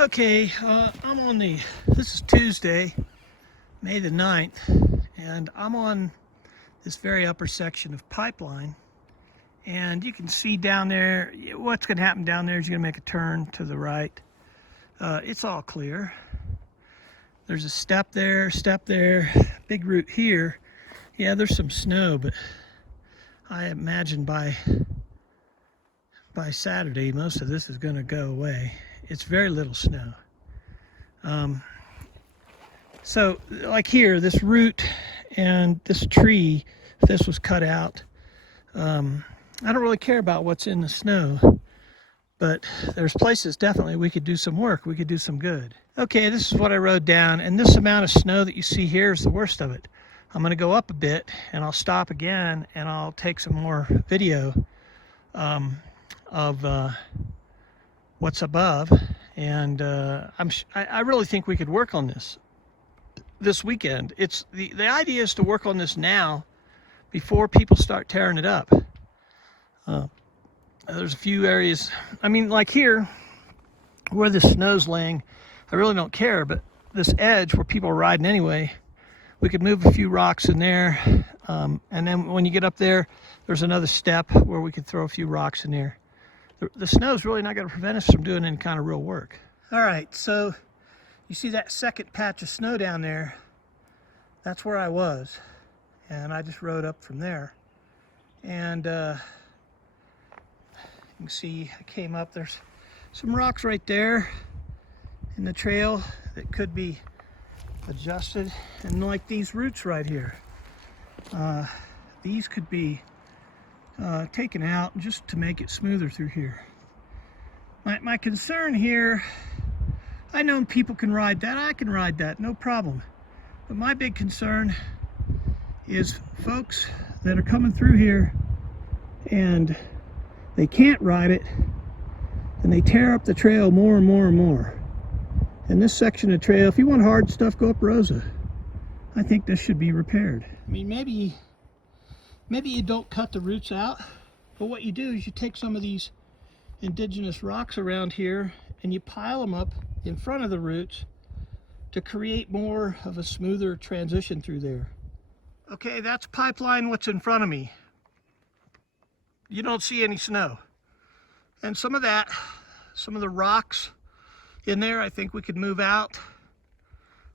Okay, this is Tuesday, May the 9th, and I'm on this very upper section of pipeline. And you can see down there, what's going to happen down there is you're going to make a turn to the right. It's all clear. There's a step there, big root here. Yeah, there's some snow, but I imagine by Saturday, most of this is going to go away. It's very little snow. So like here, this root and this tree, if this was cut out, I don't really care about what's in the snow, but there's places definitely we could do some work, we could do some good. Okay, this is what I wrote down, and this amount of snow that you see here is the worst of it. I'm going to go up a bit and I'll stop again and I'll take some more video of what's above, and I really think we could work on this weekend. It's the idea is to work on this now before people start tearing it up. There's a few areas, I mean, like here where the snow's laying, I really don't care, but this edge where people are riding anyway, we could move a few rocks in there, and then when you get up there, there's another step where we could throw a few rocks in there. The snow's really not going to prevent us from doing any kind of real work. All right, so you see that second patch of snow down there? That's where I was, and I just rode up from there. And you can see I came up, there's some rocks right there in the trail that could be adjusted, and like these roots right here, these could be taken out just to make it smoother through here. My concern here, I know people can ride that, I can ride that, no problem. But my big concern is folks that are coming through here and they can't ride it, and they tear up the trail more and more and more. And this section of trail, if you want hard stuff, go up Rosa. I think this should be repaired. I mean, maybe you don't cut the roots out, but what you do is you take some of these indigenous rocks around here and you pile them up in front of the roots to create more of a smoother transition through there. Okay, that's pipeline what's in front of me. You don't see any snow. And some of the rocks in there, I think we could move out.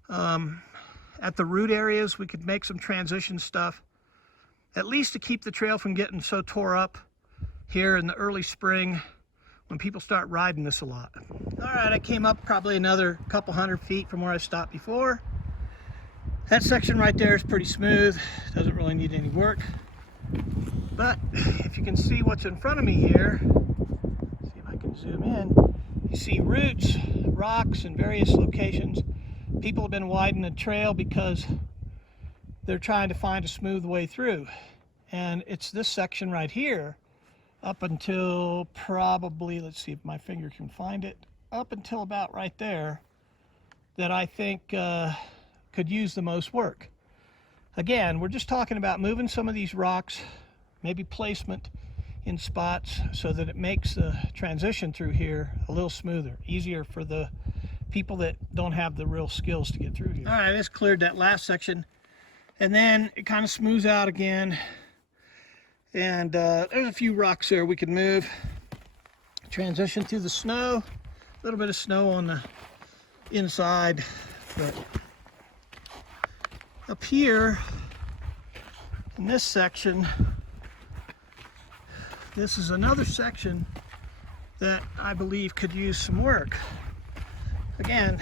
At the root areas, we could make some transition stuff, at least to keep the trail from getting so tore up here in the early spring when people start riding this a lot. All right, I came up probably another couple hundred feet from where I stopped before. That section right there is pretty smooth, doesn't really need any work. But if you can see what's in front of me here, see if I can zoom in, you see roots, rocks in various locations. People have been widening the trail because they're trying to find a smooth way through. And it's this section right here, up until probably, let's see if my finger can find it, up until about right there, that I think could use the most work. Again, we're just talking about moving some of these rocks, maybe placement in spots so that it makes the transition through here a little smoother, easier for the people that don't have the real skills to get through here. All right, I just cleared that last section, and then it kind of smooths out again. And there's a few rocks there we can move. Transition through the snow, a little bit of snow on the inside, but up here in this section, this is another section that I believe could use some work. Again,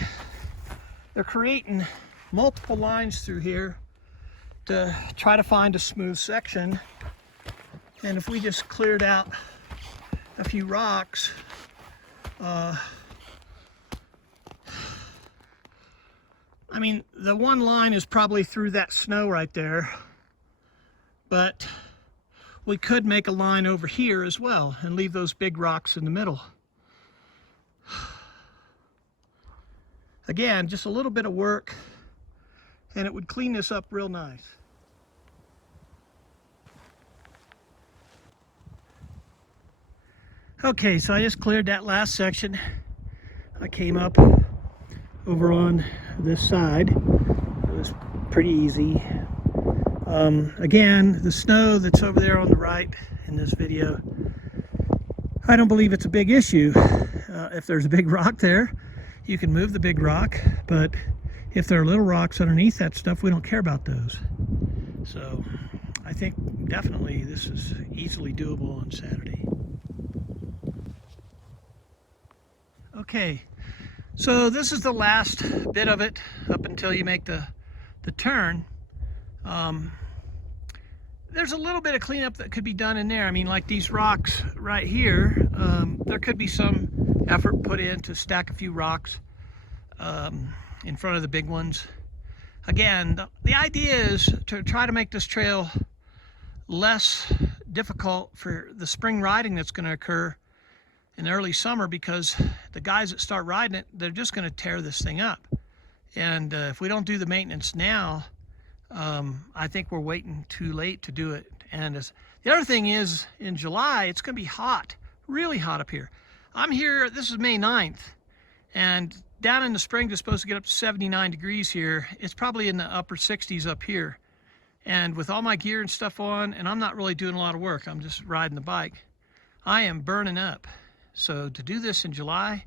they're creating multiple lines through here to try to find a smooth section. And if we just cleared out a few rocks, I mean, the one line is probably through that snow right there, but we could make a line over here as well and leave those big rocks in the middle. Again, just a little bit of work, and it would clean this up real nice. Okay, so I just cleared that last section. I came up over on this side. It was pretty easy. Again, the snow that's over there on the right in this video, I don't believe it's a big issue. If there's a big rock there, you can move the big rock, but if there are little rocks underneath that stuff, we don't care about those. So I think definitely this is easily doable on Saturday. Okay, so this is the last bit of it up until you make the turn. There's a little bit of cleanup that could be done in there. I mean, like these rocks right here, there could be some effort put in to stack a few rocks in front of the big ones. Again, the idea is to try to make this trail less difficult for the spring riding that's going to occur in early summer, because the guys that start riding it, they're just going to tear this thing up. And if we don't do the maintenance now, I think we're waiting too late to do it. And the other thing is, in July, it's going to be hot, really hot up here. I'm here, this is May 9th, and down in the spring, it's supposed to get up to 79 degrees here. It's probably in the upper 60s up here. And with all my gear and stuff on, and I'm not really doing a lot of work, I'm just riding the bike, I am burning up. So to do this in July,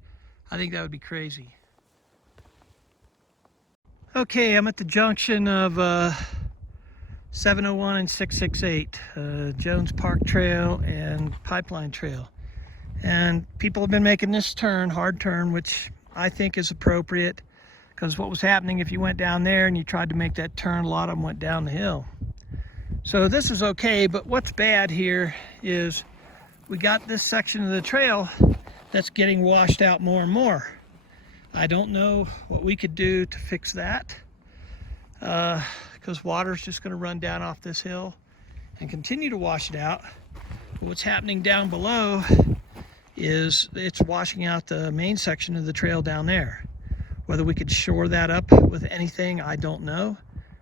I think that would be crazy. Okay, I'm at the junction of 701 and 668, Jones Park Trail and Pipeline Trail. And people have been making this turn, hard turn, which I think is appropriate, because what was happening if you went down there and you tried to make that turn, a lot of them went down the hill. So this is okay, but what's bad here is we got this section of the trail that's getting washed out more and more. I don't know what we could do to fix that, because water's just going to run down off this hill and continue to wash it out. But what's happening down below is it's washing out the main section of the trail down there. Whether we could shore that up with anything, I don't know,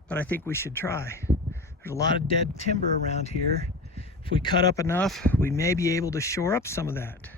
but I think we should try. There's a lot of dead timber around here. If we cut up enough, we may be able to shore up some of that.